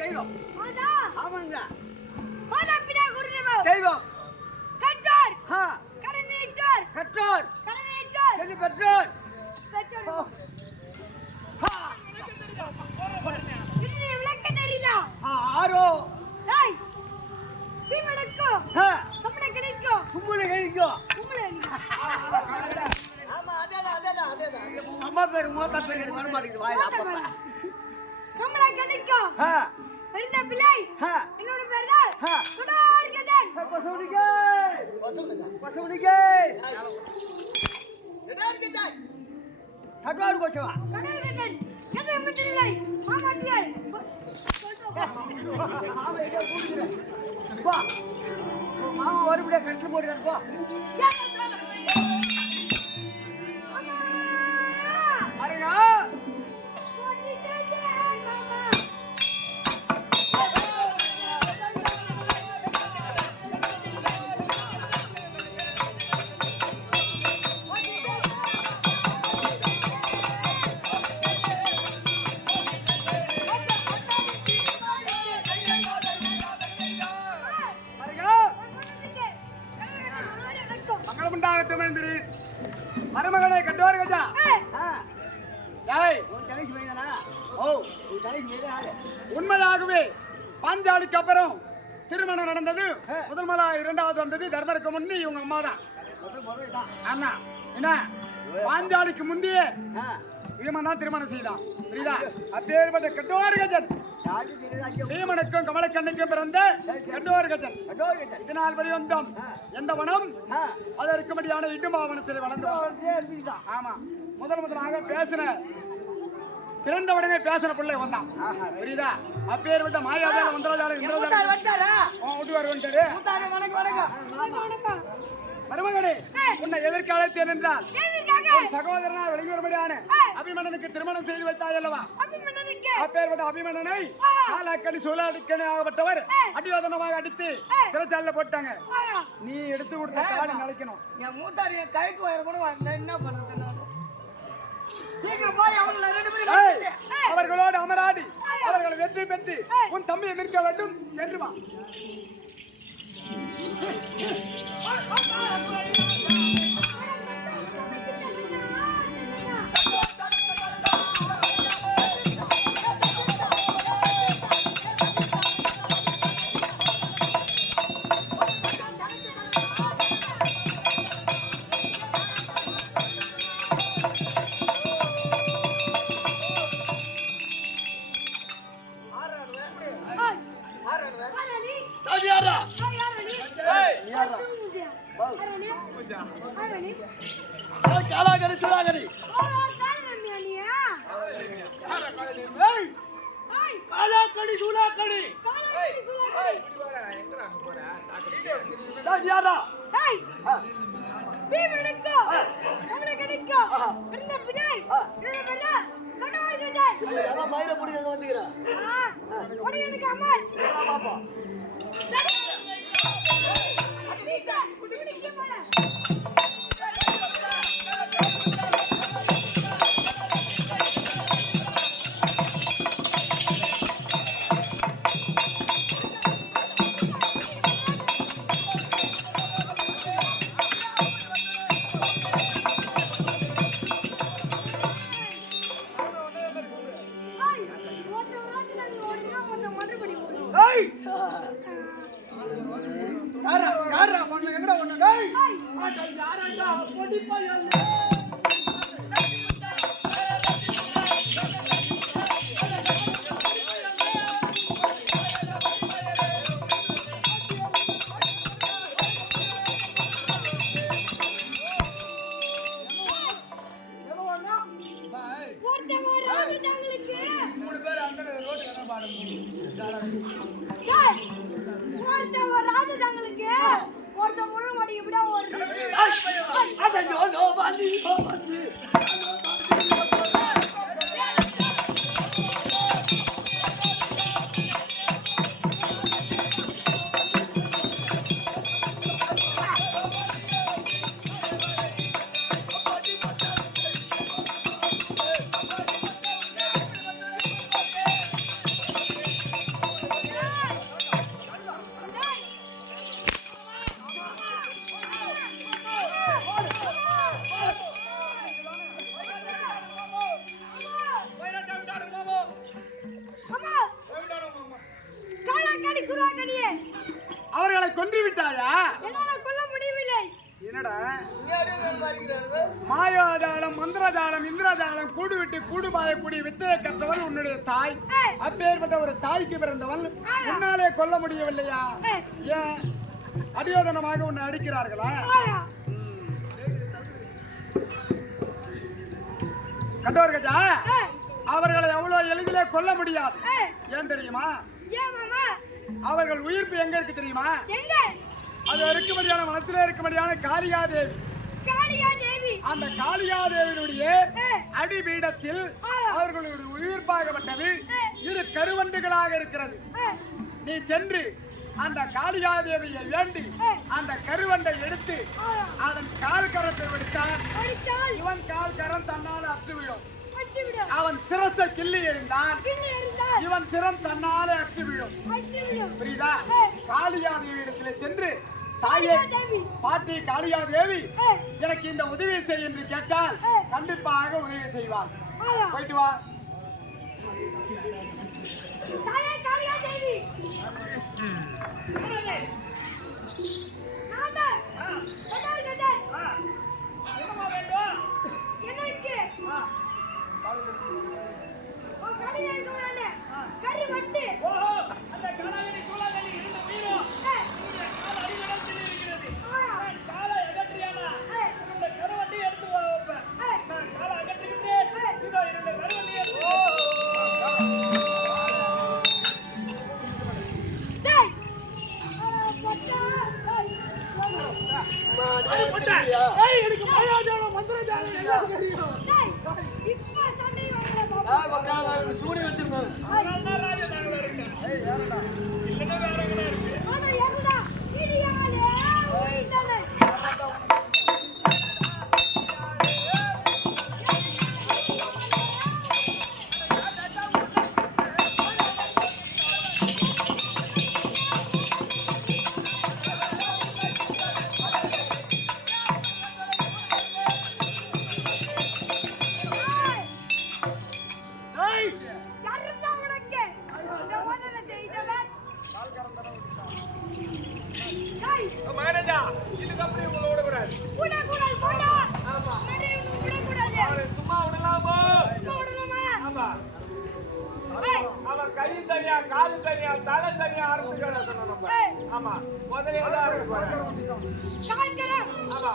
தெய்வம். ஆமாங்க. மாதாபிதா குருதேவ தெய்வம். கற்றார் கரநீட்டார். கற்றார் என்ன பெற்றார்? இது விளக்க தெரியுதா? ஆரோ டேய் பீமனுக்கு சம்பளம் கிடைக்கும். கும்பல கிடைக்கும். ஆமா அதேதான். அம்மா பேரு மோத்தா பேரு எனக்கு வர மாட்டேங்குது வாயில அப்பப்ப. சம்பளம் கிடைக்கும். பெரிய பிள்ளை என்னோட பேர் தான் குடார்கதன். பசவனிகே கட்வார் கோசவா குடார்கதன் எது முந்திரை மாமாத்தியர் மாமா வரும்படியா கட்டில் போடுறாரு போ. அரங்க மருமகனை கட்டுவாரு கஜா. உண்மையாகவே பாஞ்சாலிக்கு அப்புறம் திருமணம் நடந்தது. முதல் மலா இரண்டாவது வந்தது தர்மருக்கு முன்னே இவங்க அம்மா தான். அண்ணா என்ன பாஞ்சாலிக்கு முந்தைய பீமன் தான் திருமணம் செய்தான். புரியுதா? அப்பேற்பட்ட கட்டுவாரு கஜன் பீமனுக்கும் கமலக்கண்ணுக்கும் பிறந்த கட்டுவாரு கஜன். இதனால் பரியந்தம் எந்த வனம் அதற்கும்படியான இடுமாவனத்தில் வளர்ந்து. ஆமா முதலாக பேசின பிறந்த உடனே பேசின பிள்ளை வந்தான். புரியுதா? அப்பேற்பட்ட மாயாதால மந்திரஜால இந்திரஜால மருமகனே உன்னை எதிர்காலத்தில் என்றால் சகோதரனால் வெளியே வரும்படியான அபிமன்னனுக்கு திருமணம் செய்து வைத்தாய் அல்லவா? அப்பேற்பட்ட அபிமன்னனை காலாக்கடி சூழாடிக்கணி ஆகப்பட்டவர் அடிவாதனமாக அடித்து சிறைச்சாலையில போட்டாங்க. நீ எடுத்து கொடுத்த காலை நினைக்கணும். என் மூத்தார் என் கைக்கு வர கூட வரல. என்ன பண்றது? சீக்கிரம் போய் அவர்களோடு அமராடி அவர்களை வெற்றி பெற்று உன் தம்பியை நிற்க வேண்டும் என்று வா. கொன்று விட்டாயா? என்னால கொல்ல முடியவில்லை. என்னடா முன்னாடியே தான் மாறிக்கிறானுங்க. மாயாஜாலம், மந்திரஜாலம், இந்திரஜாலம், கூடு விட்டு கூடு பாயக்கூடிய வித்தையை கற்றவள் உன்னுடைய தாய். அப்பேற்பட்ட ஒரு தாய்க்கு பிறந்தவள் உன்னாலே கொல்ல முடியவில்லையா? ஏன் அடியோதனமாக உன்னை அடிக்கிறார்களா? கண்டோர் கஜா, அவர்களை எவ்வளவு எளிதிலே கொல்ல முடியாது. ஏன் தெரியுமா? ஏன் மாமா? அவர்கள் உயிர்ப்பு எங்க இருக்கு தெரியுமா? எங்க? அது இருக்கும்படியான மனத்திலே இருக்கும்படியான காளிகாதேவி. காளிகாதேவி. அந்த காளிகாதேவியுடைய அடிபீடத்தில் அவர்களுடைய உயிர்ப்பாகப்பட்டது இரு கருவண்டுகளாக இருக்கிறது. நீ சென்று அந்த காளிகாதேவியை வேண்டி அந்த கருவண்டை எடுத்து அதன் கால் கரத்தை விடுத்தால் இவன் கால் கரம் தன்னால் அற்றுவிடும். அவன் சிரசை கிள்ளி எறிந்தான், இவன் சிரம் தன்னாலே அற்றுவிடும். புரியுதா? காளிகாதேவி இடத்திலே சென்று தாயே, பாட்டி காளிகாதேவி எனக்கு இந்த உதவி செய் என்று கேட்டால் கண்டிப்பாக உதவி செய்வார். போயிட்டு வா. சூடி வச்சிருந்தாங்க. காலு தனியா தலை தனியா ஆரம்பிச்சு நம்ம. ஆமா முதல்ல எதை ஆரம்பிப்பாரு? ஆமா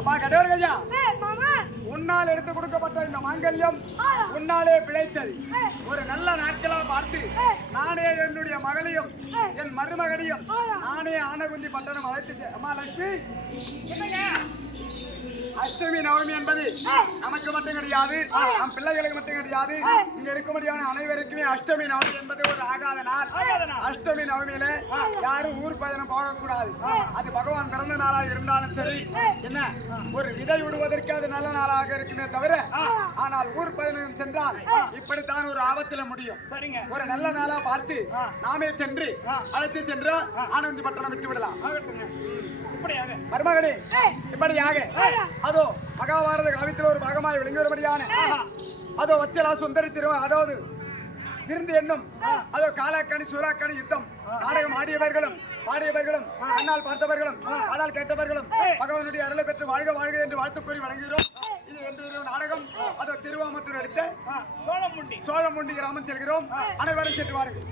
அப்பா கடோர்கஜா, உன்னால் எடுத்து கொடுக்கப்பட்ட இந்த மாங்கல்யம் உன்னாலே பிழைத்தது. ஒரு நல்ல நாட்களா பார்த்து நானே என்னுடைய மகளையும் என் மருமகனையும் நானே ஆனகுந்தி பட்டணம் அழைத்து, அம்மா லட்சுமி, அஷ்டமி நவமி என்பது நமக்கு மட்டும் கிடையாது, நம் பிள்ளைகளுக்கு மட்டும் கிடையாது, இங்க இருக்கும்படியான அனைவருக்குமே அஷ்டமி நவமி என்பது ஒரு ஆகாத நாள். அஷ்டமி நவமியில யாரும் ஊர் பயணம் போகக்கூடாது. அது பகவான் பிறந்த நாளாக இருந்தாலும் சரி, என்ன ஒரு விதை விடுவதற்கு அது நல்ல நாளாக இருக்குமே தவிர, ஆனால் ஊர் பயணம் சென்றால் இப்படித்தான் ஒரு ஆபத்துல முடியும். சரிங்க, ஒரு நல்ல நாளா பார்த்து நாமே சென்று அழைத்து சென்று ஆனந்தி பட்டணம் விட்டு விடலாம். மருமகனே, இப்படியாக அதோ மகாபாரத காவியத்தில் ஒரு பாகமாய் விளங்குவபடியான அதோ வச்சலா சுந்தரி அதாவது விருந்து எண்ணும் அதோ காலாக்கணி சூறாக்கணி யுத்தம் நாடகம் ஆடியவர்களும் பாடியவர்களும் கண்ணால் பார்த்தவர்களும் காதால் கேட்டவர்களும் பகவானுடைய அருளை பெற்று வாழ்க வாழ்க என்று வாழ்த்து கூறி வழங்குகிறோம். இது என்று நாடகம் அதோ திருவாமத்தூர் அடுத்த சோழமுண்டி சோழமுண்டி கிராமம் செல்கிறோம். அனைவரும் சென்று வாருங்கள்.